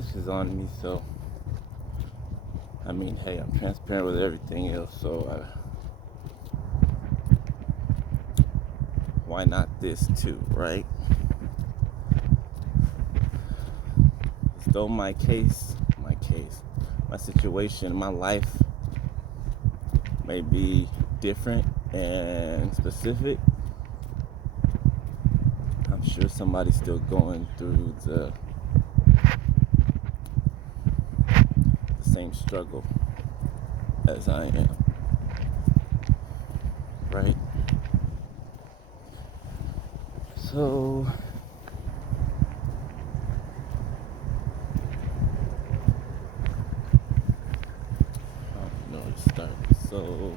this is on me, so I mean, hey, I'm transparent with everything else, so why not this too, right? As though my situation, my life may be different and specific, I'm sure somebody's still going through the same struggle as I am, right? So, I don't know where to start. So,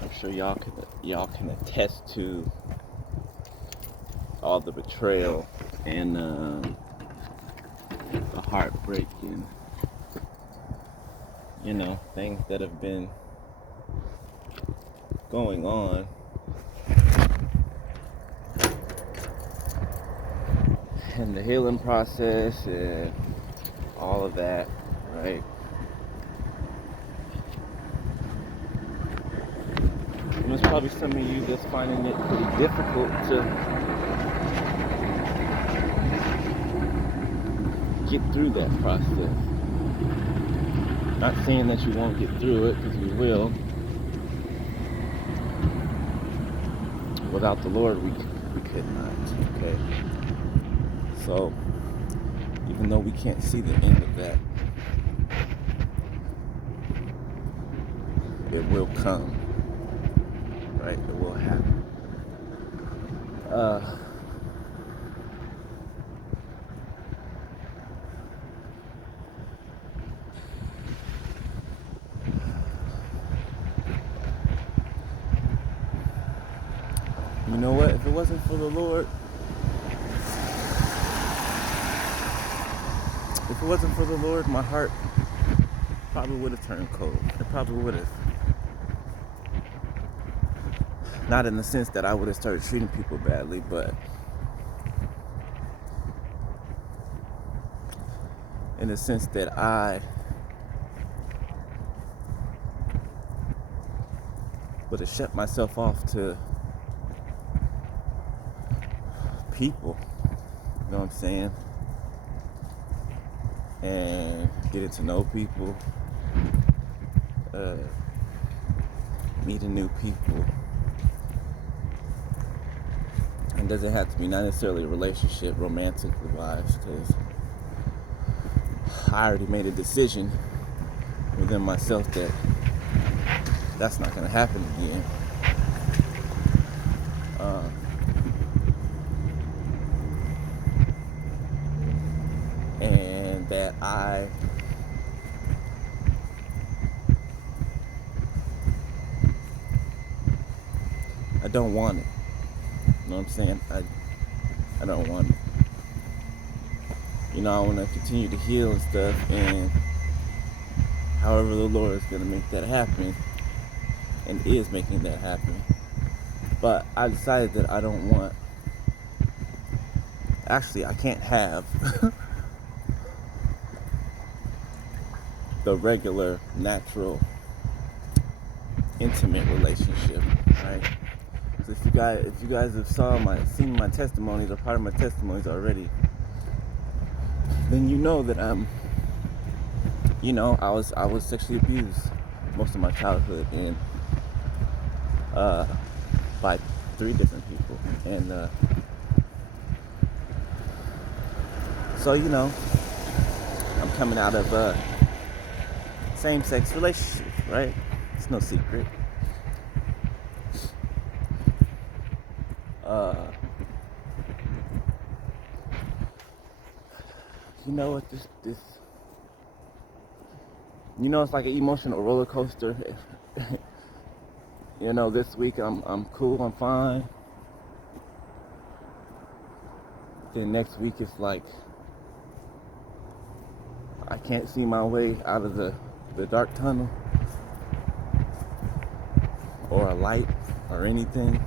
I'm sure y'all can attest to all the betrayal and the heartbreak and things that have been going on, and the healing process and all of that, right? And there's probably some of you that's finding it pretty difficult to get through that process. Not saying that you won't get through it, because you will. Without the Lord, we could not, okay? So, even though we can't see the end of that, it will come, right? It will happen. You know what? If it wasn't for the Lord, my heart probably would have turned cold. It probably would have. Not in the sense that I would have started treating people badly, but in the sense that I would have shut myself off to people, you know what I'm saying? And getting to know people, meeting new people. And doesn't have to be not necessarily a relationship, romantically wise, because I already made a decision within myself that that's not going to happen again. And that I don't want it. You know what I'm saying? I don't want it. I want to continue to heal and stuff, and however the Lord is going to make that happen, and is making that happen. But I decided that I don't want, actually I can't have the regular, natural, intimate relationship, right? So if you guys have seen my testimonies, or part of my testimonies already, then you know that I was sexually abused most of my childhood, and by 3 different people, and so I'm coming out of a same-sex relationship, right? It's no secret. You know what this it's like an emotional roller coaster. This week I'm cool, I'm fine. Then next week it's like I can't see my way out of the the dark tunnel or a light or anything.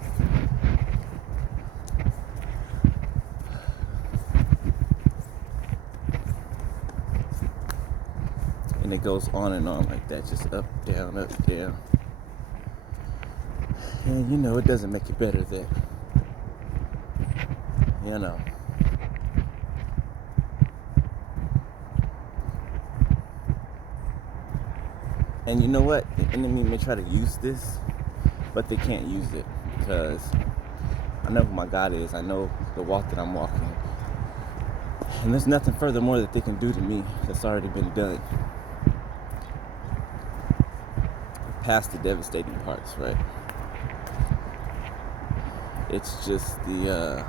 And it goes on and on like that, just up, down, up, down. And you know, it doesn't make it better that, you know, and you know what? The enemy may try to use this, but they can't use it because I know who my God is. I know the walk that I'm walking. And there's nothing furthermore that they can do to me that's already been done. Past the devastating parts, right? It's just the,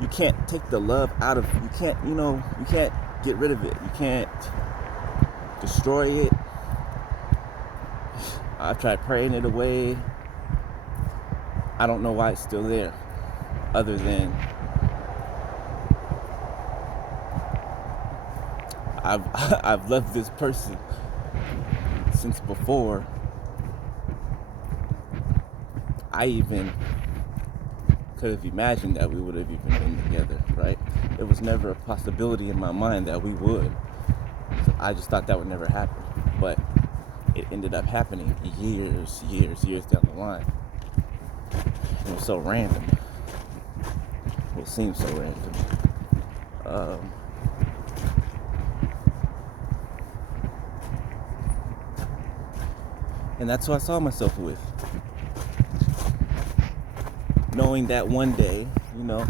you can't take the love out of, you can't get rid of it. You can't destroy it. I've tried praying it away. I don't know why it's still there, other than I've loved this person since before I even could have imagined that we would have even been together, right? It was never a possibility in my mind that we would. So I just thought that would never happen. But it ended up happening years down the line. It was so random. Well, it seems so random. And that's who I saw myself with. Knowing that one day, there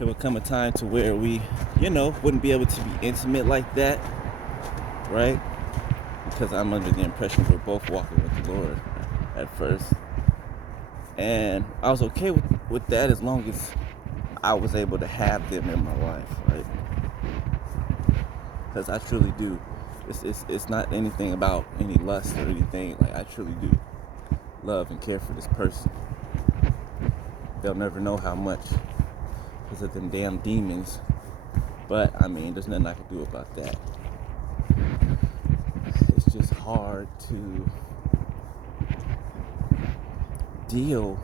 would come a time to where we, wouldn't be able to be intimate like that, right? Because I'm under the impression we're both walking with the Lord at first. And I was okay with that as long as I was able to have them in my life, right? Because I truly do. It's not anything about any lust or anything. Like, I truly do love and care for this person. They'll never know how much because of them damn demons. But, there's nothing I can do about that. It's just hard to deal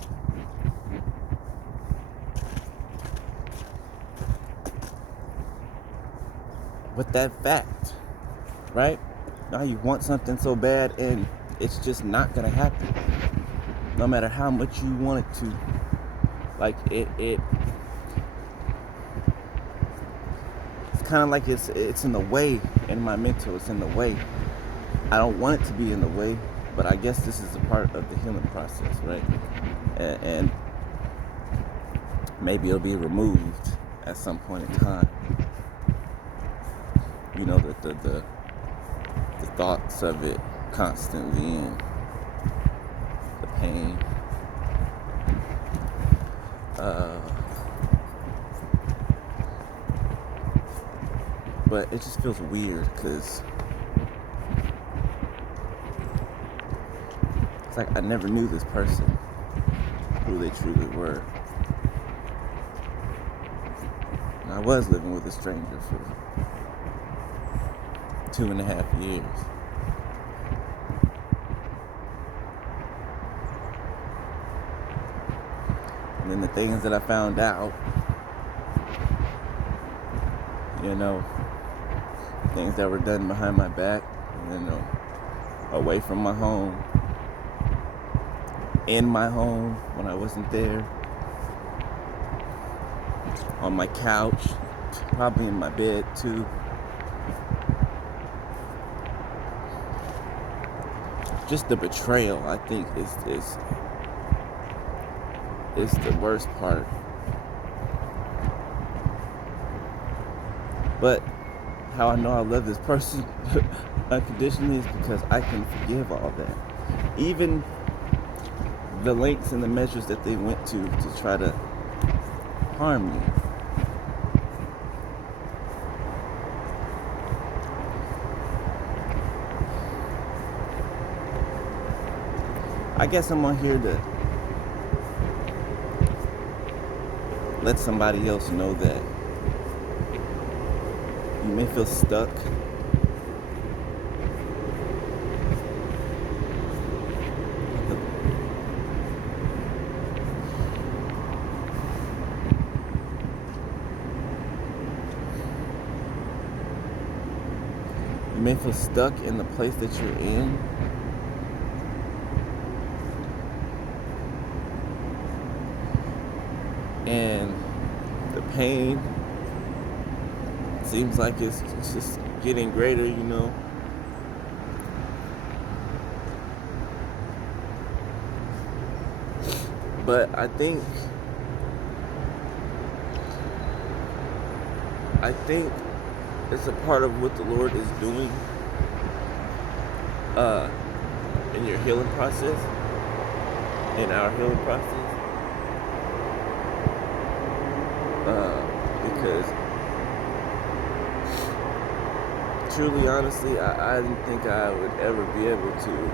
with that fact, right? Now you want something so bad and it's just not gonna happen. No matter how much you want it to. Like it's kind of like it's in the way in my mental. It's in the way. I don't want it to be in the way, but I guess this is a part of the healing process, right? And maybe it'll be removed at some point in time. The thoughts of it constantly and the pain. But it just feels weird because it's like I never knew this person, who they truly were. And I was living with a stranger for 2.5 years. And then the things that I found out, things that were done behind my back, away from my home, in my home when I wasn't there, on my couch, probably in my bed too. Just the betrayal, I think, is the worst part. But how I know I love this person unconditionally is because I can forgive all that. Even the lengths and the measures that they went to try to harm me. I guess I'm on here to let somebody else know that You may feel stuck. You may feel stuck in the place that you're in. And the pain seems like it's just getting greater, you know. But I think it's a part of what the Lord is doing in your healing process, in our healing process. Because truly, honestly, I didn't think I would ever be able to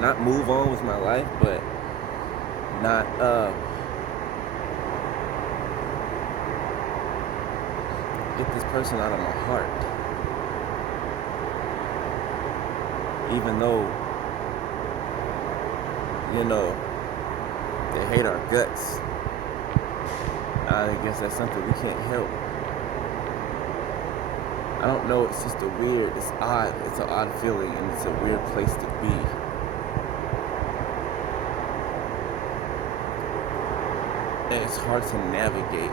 not move on with my life, but not get this person out of my heart. Even though, you know, they hate our guts. I guess that's something we can't help. I don't know, it's just it's odd. It's an odd feeling, and it's a weird place to be. And it's hard to navigate.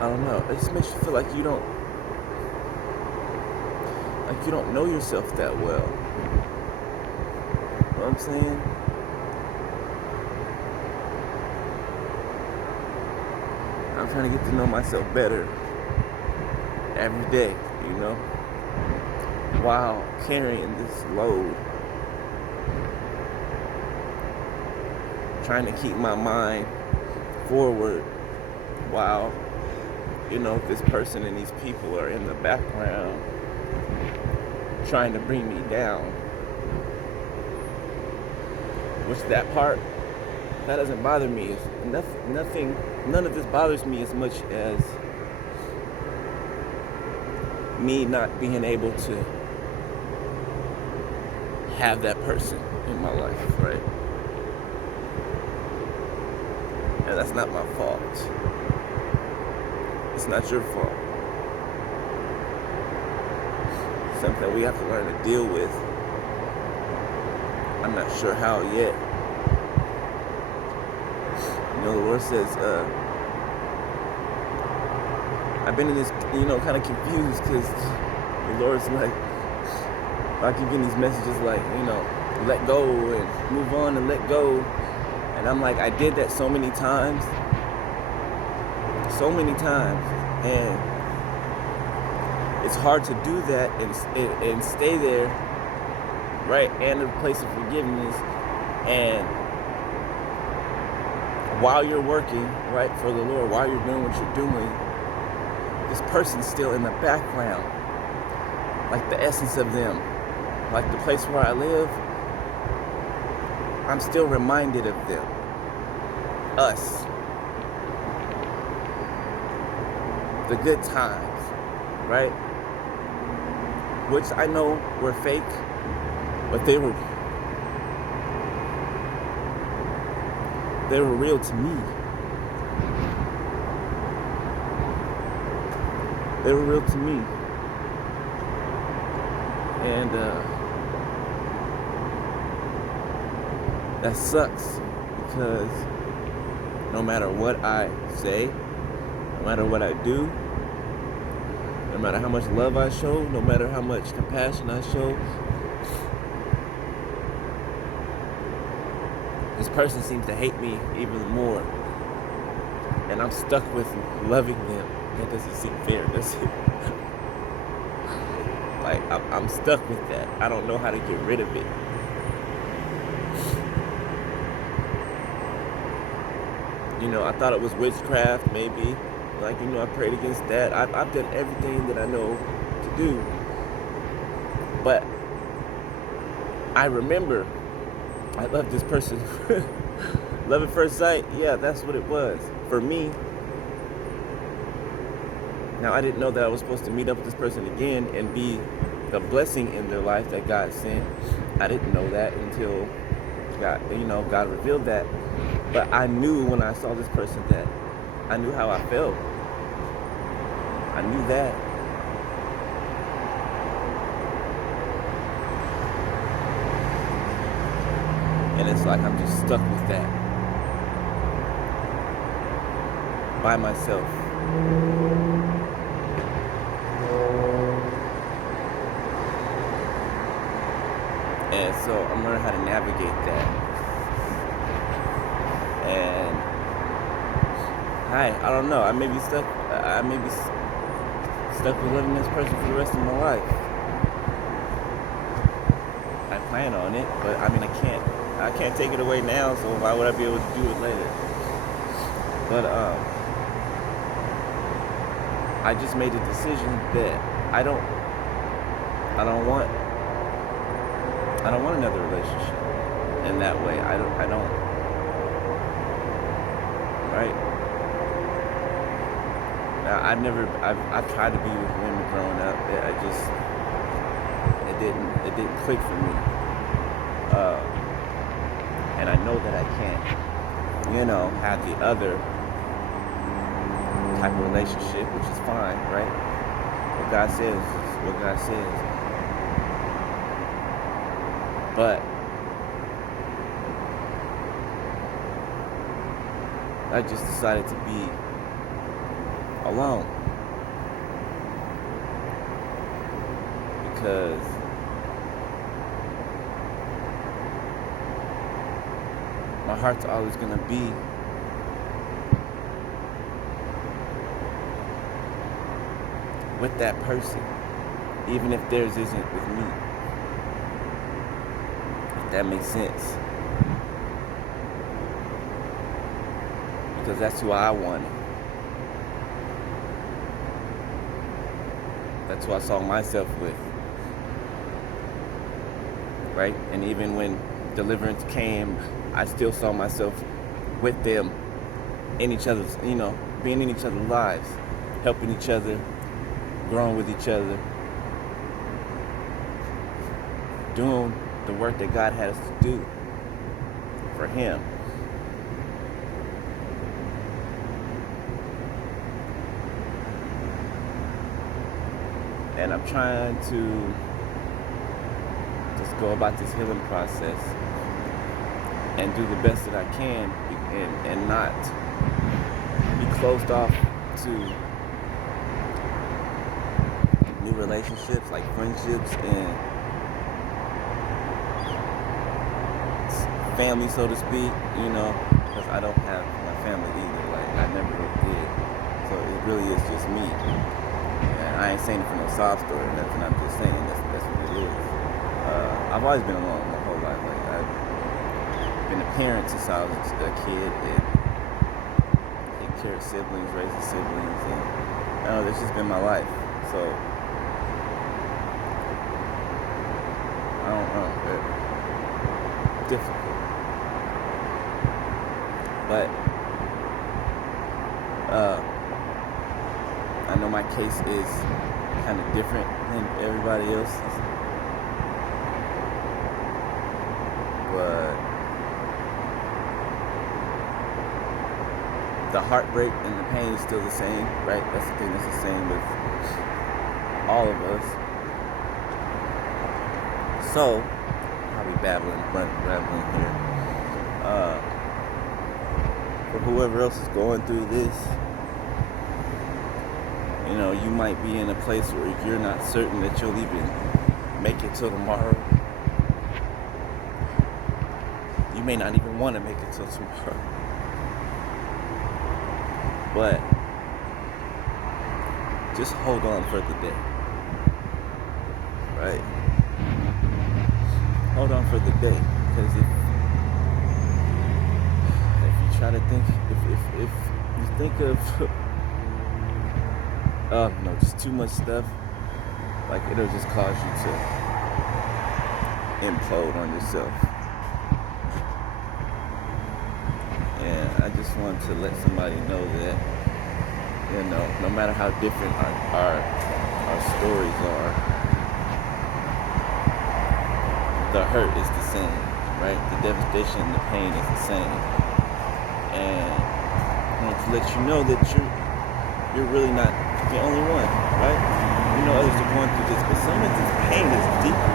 I don't know. It just makes you feel like you don't know yourself that well. You know what I'm saying? I'm trying to get to know myself better every day, you know, while carrying this load. Trying to keep my mind forward while, you know, this person and these people are in the background trying to bring me down. Which that part, that doesn't bother me. None of this bothers me as much as me not being able to have that person in my life, right? And that's not my fault. It's not your fault. It's something we have to learn to deal with. I'm not sure how yet. You know, the Lord says, I've been in this, you know, kind of confused because the Lord's like, I keep getting these messages like, you know, let go and move on and let go. And I'm like, I did that so many times. And it's hard to do that and stay there, right, and in a place of forgiveness. And while you're working, right, for the Lord, while you're doing what you're doing, this person's still in the background, like the essence of them, like the place where I live. I'm still reminded of them, us, the good times, right? Which I know were fake, but they were real to me. They were real to me. And that sucks, because no matter what I say, no matter what I do, no matter how much love I show, no matter how much compassion I show, this person seems to hate me even more. And I'm stuck with loving them. That doesn't seem fair, does it? Like, I'm stuck with that. I don't know how to get rid of it. You know, I thought it was witchcraft, maybe. Like, I prayed against that. I've done everything that I know to do. But I remember I love this person. Love at first sight, yeah, that's what it was. For me, now I didn't know that I was supposed to meet up with this person again and be the blessing in their life that God sent. I didn't know that until God revealed that. But I knew when I saw this person that I knew how I felt. I knew that. And it's like I'm just stuck with that. By myself. And so I'm learning how to navigate that. And I don't know. I may be stuck with loving this person for the rest of my life. I plan on it, but I mean I can't take it away now, so why would I be able to do it later? But I just made a decision that I don't want another relationship in that way. I don't. Right? Now I've tried to be with women growing up. It didn't click for me. And I know that I can't, have the other type of relationship, which is fine, right? What God says is what God says. But I just decided to be alone because my heart's always going to be with that person, even if theirs isn't with me. If that makes sense. Because that's who I wanted. That's who I saw myself with. Right? And even when deliverance came, I still saw myself with them in each other's, being in each other's lives, helping each other, growing with each other, doing the work that God had us to do for Him. And I'm trying to just go about this healing process and do the best that I can and not be closed off to new relationships like friendships and family, so to speak, because I don't have my family either. Like, I never did. So it really is just me. And I ain't saying it for no sob story or nothing. I'm just saying that's what it is. I've always been alone my whole life. Like, I've been a parent since I was a kid and take care of siblings, raising siblings, and that's just been my life. So I don't know. It's difficult. But I know my case is kind of different than everybody else's. But the heartbreak and the pain is still the same, right? That's the thing that's the same with all of us. So, I'll be rambling here. For whoever else is going through this, you might be in a place where you're not certain that you'll even make it till tomorrow. You may not even want to make it till tomorrow. But just hold on for the day. Right? Hold on for the day. Because if you try to think, if you think of just too much stuff, like it'll just cause you to implode on yourself. And I just want to let somebody know that, no matter how different our stories are, the hurt is the same, right? The devastation and the pain is the same. And I want to let you know that you're really not the only one, right? Others are going through this, but some of this pain is deeper.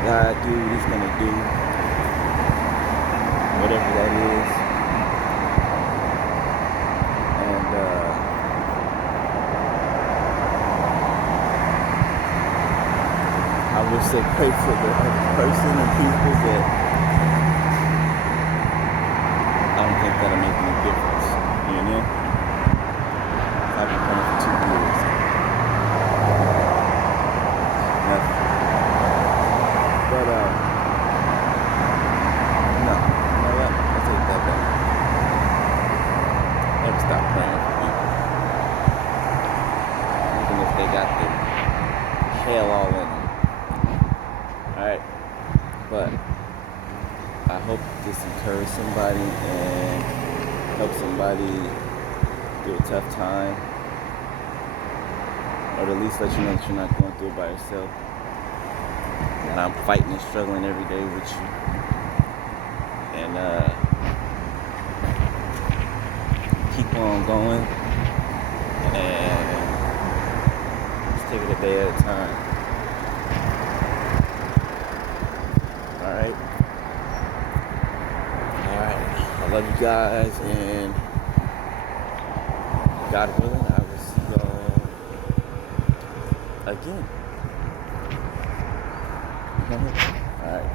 God do what he's going to do, whatever that is. And I will say pray for the other person and people that I don't think that'll make any difference, I've been praying for 2 years. Nothing. But, no, you know what? I take that back. Never stop praying for people. Even if they got the hell all in them. Alright? But, I hope this encourages somebody and help somebody through a tough time. Or at least let you know that you're not going through it by yourself. And I'm fighting and struggling every day with you. And keep on going. And just take it a day at a time. Alright? Alright. I love you guys, and God willing, I will see y'all again. All right.